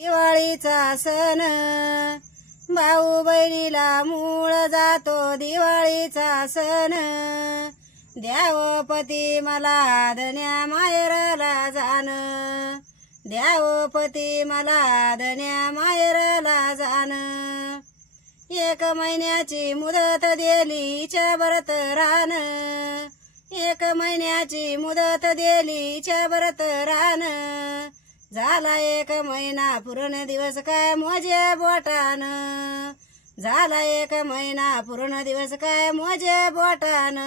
दिवाळीचा सण भाऊ बहिणीला मूळ जातो दिवाळीचा सण द्यावं पती मला धन्या माहेराला जाण द्यावं पती मला धन्या माहेराला जाण 1 महिन्याची मुदत दिलीच्या व्रत रान 1 महिन्याची मुदत दिलीच्या व्रत रान झाला 1 महिना पूर्ण दिवस काय मोजे बोटान झाला 1 महिना पूर्ण दिवस काय मोजे बोटान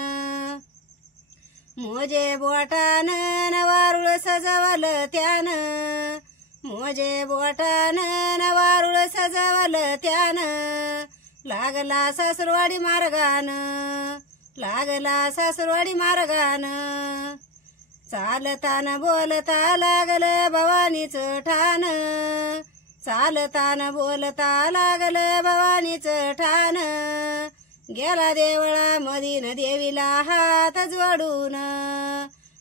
मोजे बोटान नवारुळ सजवल त्यान मोजे बोटान नवारुळ सजवल त्यान लागला सासरवाडी मार्गान लागला सासरवाडी मार्गान चालतान बोलता लागलं भवानीचं ठाण चालतान बोलता लागलं भवानीचं ठाण गेला देवळा मधीन देवीला हात जोडून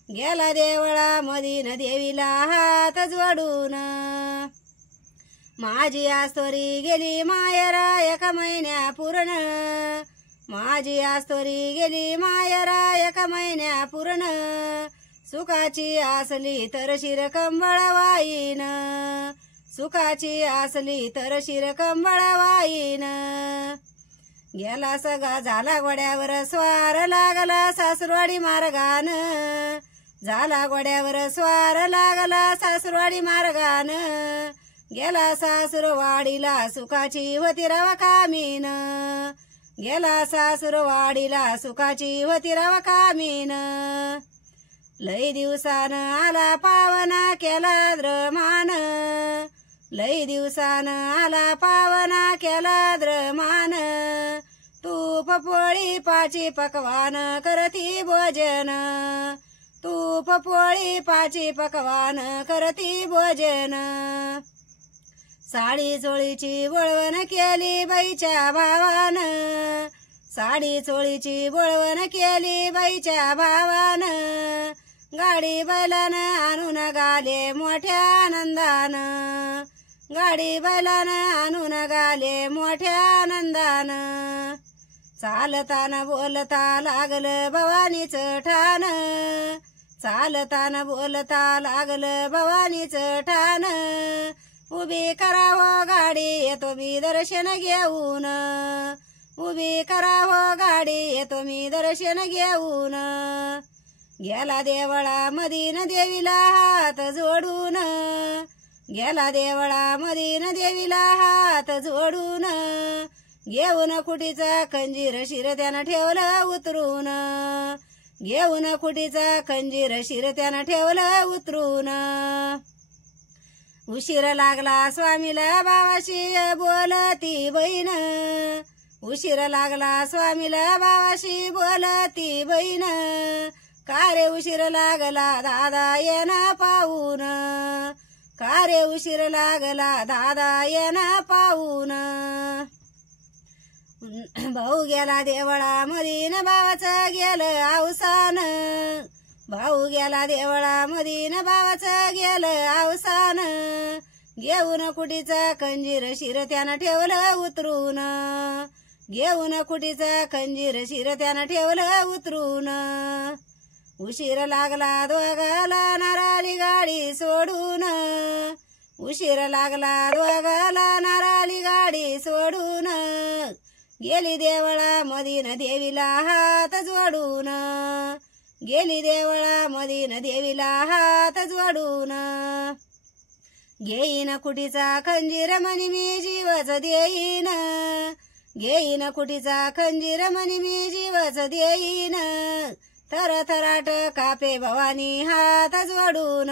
गेला देवळा मधीन देवीला हात जोडून माझी आस्तोरी गेली मायरा 1 महिन्या पूर्ण माझी आस्तोरी गेली मायरा 1 महिन्या पूर्ण सुखाची असली तर शिर कंबळवाईन सुखाची असली तर शिर कंबळवाईन गेला सगळा झाला घोड्यावर स्वार लागला सासरवाडी मार्गान झाला घोड्यावर स्वार लागला सासरवाडी मार्गान गेला सासरवाडीला सुखाची होती रवा कामीन गेला सासरवाडीला सुखाची होती रवा कामीन लई दिवसान आला पावना केला द्रमान लई दिवसान आला पावना केला द्रमान तूप पोळी पाची पकवान करती भोजन तूप पोळी पाची पकवान करती भोजन साडी चोळीची बोळवण केली बाईच्या भावान साडी चोळीची बोळवण केली बाईच्या भावान गाडी बैलान आणून गाले मोठ्या आनंदान गाडी बैलान आणून गाले मोठ्या आनंदान चालताना बोलता लागलं भवानीचं ठाण चालताना बोलता लागलं भवानीचं ठाण उभी करावं गाडी येतो मी दर्शन घेऊन उभी करावं गाडी येतो मी दर्शन घेऊन गेला देवळा मधीन देवीला हात जोडून गेला देवळा मधीन देवीला हात जोडून घेऊन कुटीचा खंजीर शिर त्यानं ठेवलं उतरून घेऊन कुटीचा खंजीर शिर त्यानं ठेवलं उतरून उशीर लागला स्वामीला भावाशी बोलती बहीण उशीर लागला स्वामीला भावाशी बोलती बहीण का रे उशीर लागला दादा येना पाहून का रे उशीर लागला दादा येना पाहून भाऊ गेला देवळा मधीन भावाचं गेलं अवसान भाऊ गेला देवळा मधीन भावाचं गेलं अवसान घेऊन कुटीचा खंजीर शिर त्यानं ठेवलं उतरून घेऊन कुटीचा खंजीर शिर त्यानं ठेवलं उतरून उशीर लागला दोघाला नाराली गाडी सोडून उशीर लागला दोघाला नाराली गाडी सोडून गेली देवळा मधीन देवीला हात जोडून गेली देवळा मधीन देवीला हात जोडून घेईन कुटीचा खंजीर म्हणी मी जीवच देईन घेईन कुटीचा खंजीर म्हणी मी जीवच देईन थरथराट कापे भवानी हात जोडून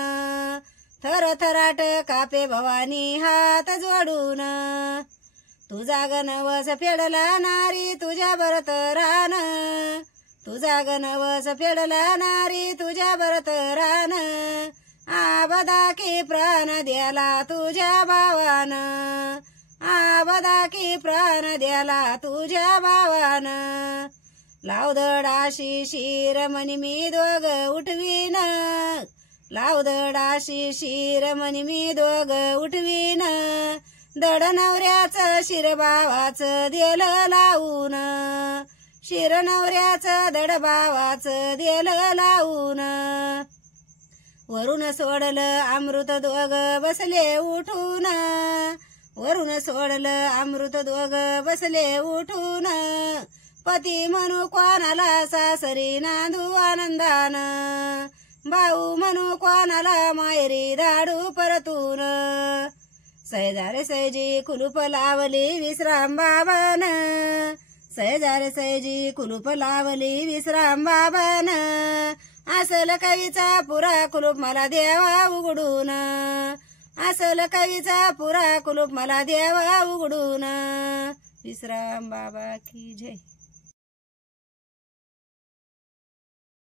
थरथराट कापे भवानी हात जोडून तुझा गणवस फेडला नारी तुझ्या भरत रान तुझा गणवस फेडला नारी तुझ्या भरत रान आबदा की प्राण द्याला तुझ्या भावान आबदा की प्राण द्याला तुझ्या भावान लावदडाशी शिर म्हणी मी दोघ उठवीन लाव दडाशी शिर म्हणी मी दोघ उठवीन दड नवऱ्याचं शिर भावाचं देल लावून शिर नवऱ्याचं दड भावाचं देल लावून वरून सोडलं अमृत दोघ बसले उठून वरून सोडलं अमृत दोघ बसले उठून पती म्हणू कोणाला सासरी नांदू आनंदान भाऊ म्हणू कोणाला मायरी धाडू परतून सैजारे सैजी कुलूप लावली विश्राम बाबान सैजारे सैजी कुलूप लावली विश्राम बाबान असल कवीचा पुरा कुलूप मला देवा उघडून असल कवीचा पुरा कुलूप मला देवा उघडून विश्राम बाबा की जय.